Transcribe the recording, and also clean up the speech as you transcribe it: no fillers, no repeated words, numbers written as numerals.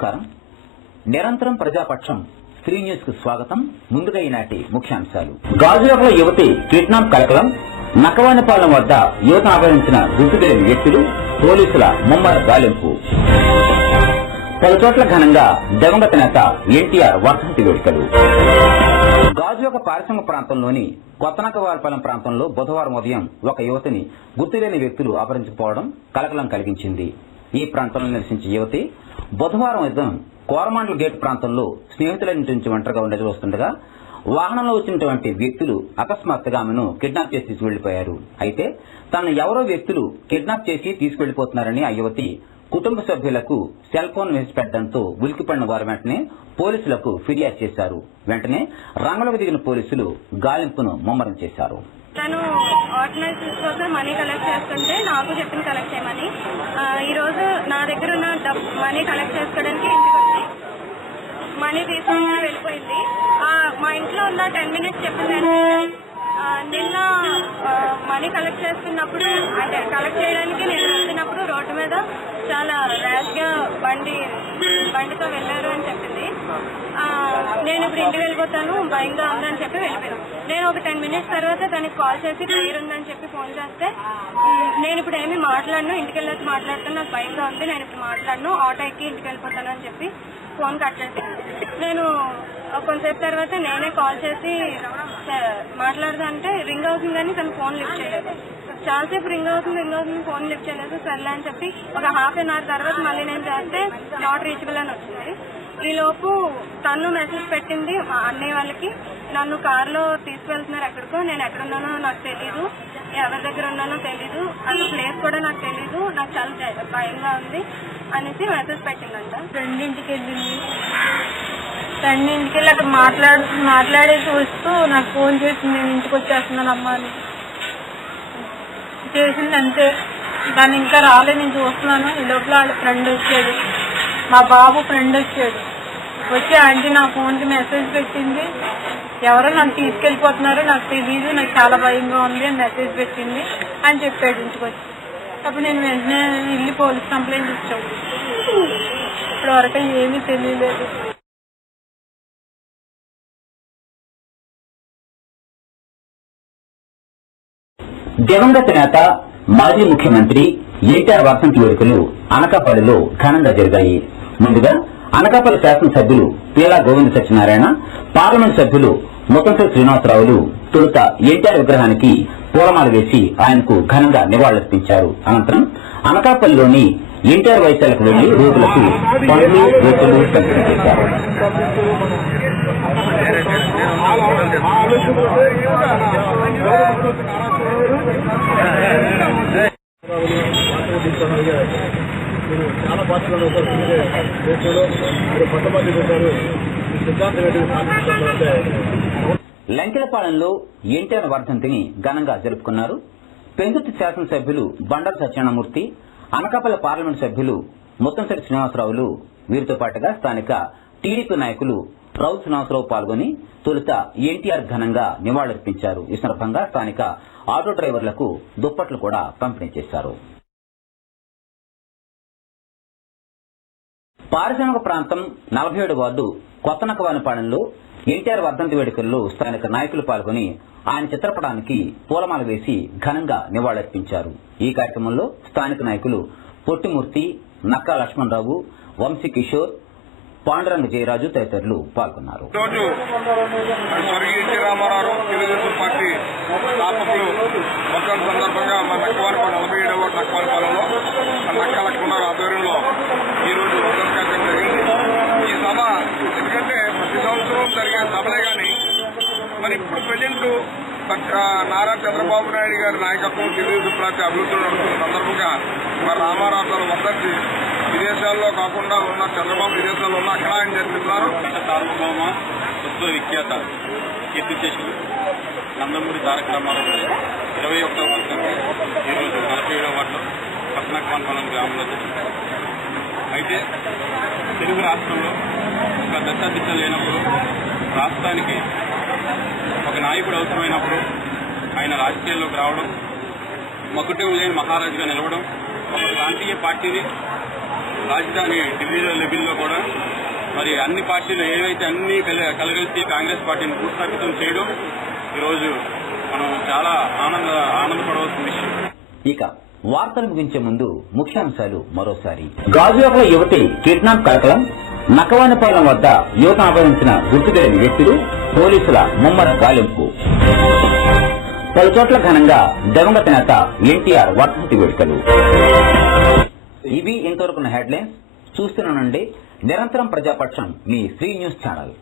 నమస్కారం. నిరంతరం ప్రజాపక్షం స్త్రీ న్యూస్ కు స్వాగతం. ముందుగా ఈనాటి ముఖ్యాంశాలు. గాజువాకలో యువతి కిడ్నాప్ కలకలం, నక్కవానిపాలెం వద్ద యువతను అపహరించిన గుర్తులేని వ్యక్తులు, పోలీసుల ముమ్మర గాలింపు. పలుచోట్ల ఘనంగా దివంగత నేత ఎన్టీఆర్ వర్ధంతి వేడుకలు. గాజువాక పారిశ్రామిక ప్రాంతంలోని కొత్తనక్కవానిపాలెం ప్రాంతంలో బుధవారం ఉదయం ఒక యువతిని గుర్తులేని వ్యక్తులు అపహరించుకోవడం కలకలం కలిగించింది. ఈ ప్రాంతంలో నివసించే యువతి బుధవారం ఉదయం కోరమాండ్ల గేట్ ప్రాంతంలో స్నేహితుల నుంచి ఒంటరిగా ఉండేది వస్తుండగా వాహనంలో వచ్చినటువంటి వ్యక్తులు అకస్మాత్తుగా ఆమెను కిడ్నాప్ చేసి తీసుకువెళ్లిపోయారు. అయితే తనను ఎవరో వ్యక్తులు కిడ్నాప్ చేసి తీసుకువెళ్లిపోతున్నారని ఆ యువతి కుటుంబ సభ్యులకు సెల్ ఫోన్ మెసేజ్ పెట్టడంతో ఉలికిపడిన వారు వెంటనే పోలీసులకు ఫిర్యాదు చేశారు. వెంటనే రంగంలోకి దిగిన పోలీసులు గాలింపును ముమ్మరం చేశారు. తను ఆర్గనైజర్స్ కోసం మనీ కలెక్ట్ చేస్తుంటే నాకు చెప్పిన కలెక్ట్ చేయమని, ఈ రోజు నా దగ్గర ఉన్న మనీ కలెక్ట్ చేసుకోవడానికి ఇంటికి వచ్చి మనీ తీసుకుని వెళ్ళిపోయింది. మా ఇంట్లో ఉన్న 10 minutes చెప్పింది. నిన్న మనీ కలెక్ట్ చేస్తున్నప్పుడు, అంటే కలెక్ట్ చేయడానికి నేను వెళ్తున్నప్పుడు రోడ్డు మీద చాలా ర్యాష్ గా బండితో వెళ్లారు అని చెప్పింది. నేను ఇప్పుడు ఇంటికి వెళ్ళిపోతాను, భయంగా ఉందని చెప్పి వెళ్ళిపోయాను. నేను ఒక 10 minutes తర్వాత తనకి కాల్ చేసి క్లియర్ ఉందని చెప్పి ఫోన్ చేస్తే, నేను ఇప్పుడు ఏమీ మాట్లాడను, ఇంటికి వెళ్ళి మాట్లాడుతాను, నాకు భయంగా ఉంది, నేను ఇప్పుడు మాట్లాడను, ఆటో ఎక్కి ఇంటికి వెళ్ళిపోతాను అని చెప్పి ఫోన్ కట్ చేశాను. నేను కొంతసేపు తర్వాత నేనే కాల్ చేసి మాట్లాడదా అంటే రింగ్ అవుతుంది కానీ తను ఫోన్ లిఫ్ట్ చేయలేదు. చాలాసేపు రింగ్ అవుతుంది ఫోన్ లిఫ్ట్ చేయలేదు. సర్లే అని చెప్పి ఒక ½ an hour తర్వాత మళ్ళీ నేను చేస్తే నాట్ రీచబుల్ అని వచ్చింది. ఈ లోపు తను మెసేజ్ పెట్టింది మా అన్నయ్య వాళ్ళకి, నన్ను కారులో తీసుకువెళ్తున్నారు ఎక్కడికో, నేను ఎక్కడున్నానో నాకు తెలీదు, ఎవరి దగ్గర ఉన్నానో తెలీదు, అసలు ప్లేస్ కూడా నాకు తెలీదు, నాకు చాలా భయంగా ఉంది అనేసి మెసేజ్ పెట్టిందంట. ఫ్రెండ్ ఇంటికి వెళ్ళింది. ఫ్రెండ్ ఇంటికి వెళ్ళి అక్కడ మాట్లాడేసి వస్తూ నాకు ఫోన్ చేసింది, నేను ఇంటికి వచ్చేస్తున్నాను అమ్మ అని చేసింది. అంతే, దాన్ని ఇంకా రాలేదు, నేను చూస్తున్నాను. ఈ లోపల వాళ్ళ ఫ్రెండ్ వచ్చాడు, మా బాబు ఫ్రెండ్ వచ్చాడు. వచ్చి ఆంటీ నా ఫోన్కి మెసేజ్ పెట్టింది, ఎవరో నన్ను తీసుకెళ్ళిపోతున్నారు, నాకు తెలీదు, నాకు చాలా భయంగా ఉంది అని మెసేజ్ పెట్టింది అని చెప్పాడు ఇంటికి వచ్చి. అప్పుడు నేను వెంటనే వెళ్ళి పోలీస్ కంప్లైంట్ ఇచ్చాను. ఇప్పుడు వరకు ఏమీ తెలియలేదు. దివంగత నేత మాజీ ముఖ్యమంత్రి ఎన్టీఆర్ వర్ధంతి వేడుకలు అనకాపల్లిలో ఘనంగా జరిగాయి. ముందుగా అనకాపల్లి శాసనసభ్యులు పీలా గోవింద సత్యనారాయణ, పార్లమెంట్ సభ్యులు ముత్తంశెట్టి శ్రీనివాసరావులు తొలుత ఎన్టీఆర్ విగ్రహానికి పూలమాల వేసి ఆయనకు ఘనంగా నివాళులర్పించారు. అనంతరం అనకాపల్లిలోని ఎన్టీఆర్ వైశాలకు వెళ్లి రోగులకు పనులు రోగులు పంపిణీ చేశారు. చాలా పార్టీలు లంకెలపాలెంలో ఎన్టీఆర్ వర్ధంతిని ఘనంగా జరుపుకున్నారు. పెందుర్తి శాసనసభ్యులు బండారు సత్యనారాయణమూర్తి, అనకాపల్లి పార్లమెంట్ సభ్యులు ముత్తంశెట్టి శ్రీనివాసరావులు, వీరితో పాటుగా స్థానిక టీడీపీ నాయకులు రౌత్ శ్రీనివాసరావు పాల్గొని తొలుత ఎన్టీఆర్ ఘనంగా నివాళులర్పించారు. ఈ సందర్భంగా స్థానిక ఆటో డ్రైవర్లకు దుప్పట్లు కూడా పంపిణీ చేశారు. పారిశ్రామిక ప్రాంతం 47 వార్డు కొత్తనక్కవానిపాలెంలో ఎన్టీఆర్ వర్ధంతి వేడుకల్లో స్థానిక నాయకులు పాల్గొని ఆయన చిత్రపటానికి పూలమాల వేసి ఘనంగా నివాళులర్పించారు. ఈ కార్యక్రమంలో స్థానిక నాయకులు పొట్టిమూర్తి, నక్కా లక్ష్మణరావు, వంశీ కిషోర్, పాండురంగ జయరాజు తదితరులు పాల్గొన్నారు. ఎన్టీ రామారావు తెలుగుదేశం పార్టీ స్థాపకులు మొత్తం సందర్భంగా మా నక్కవానిపాలెం 47వ నక్కవానిపాలెంలో నక్కా లక్ష్మణరావు ఆధ్వర్యంలో ఈరోజు వర్ధంతి కార్యక్రమం జరిగింది. ఈ సభ ఎందుకంటే ప్రతి సంవత్సరం జరిగే సభలే కానీ మరి ఇప్పుడు ప్రజెంట్ నారా చంద్రబాబు నాయుడు గారి నాయకత్వం తెలుగుదేశం పార్టీ అభివృద్ధిలో నడుస్తున్న సందర్భంగా మరి రామారావు గారు వర్ధంతి విదేశాల్లో కాకుండా ఉన్న చంద్రబాబు విదేశాల్లో ఉన్న అక్కడ ఆయన జరిపిస్తున్నారు. సార్వభౌమ తత్వ విఖ్యాత కీర్తిశేషులు నందమూరి తారక రామారావు 21వ వర్ధంతి ఈరోజు 47వ వార్డులో కొత్తనక్కవానిపాలెం గ్రామంలో జరిగింది. అయితే తెలుగు రాష్ట్రంలో ఒక దశాదిశ లేనప్పుడు, రాష్ట్రానికి ఒక నాయకుడు అవసరమైనప్పుడు ఆయన రాజకీయాల్లోకి రావడం, మకుటం లేని మహారాజుగా నిలవడం, ఒక ప్రాంతీయ పార్టీని రాజధాని డివిజనల్ లెవెల్లో కూడా మరి అన్ని పార్టీలు ఏవైతే అన్ని కలగలిసి కాంగ్రెస్ పార్టీని భూస్థాపితం చేయడం ఈరోజు మనం చాలా ఆనందపడవలసిన విషయం. ఇక వార్తలు ముగించే ముందు ముఖ్యాంశాలు మరోసారి. గాజువాకలో యువతి కిడ్నాప్ కలకలం, నకవానిపాలెం వద్ద యువత అపహరించిన గుర్తు తెలియని వ్యక్తులు, పోలీసుల ముమ్మర గాలింపు. పలుచోట్ల ఘనంగా దివంగత నేత ఎన్టీఆర్ వర్ధంతి వేడుకలు. ఇవి ఇంతవరకున్న హెడ్లైన్స్. చూస్తున్నానండి నిరంతరం ప్రజాపక్షం మీ ఫ్రీ న్యూస్ ఛానల్.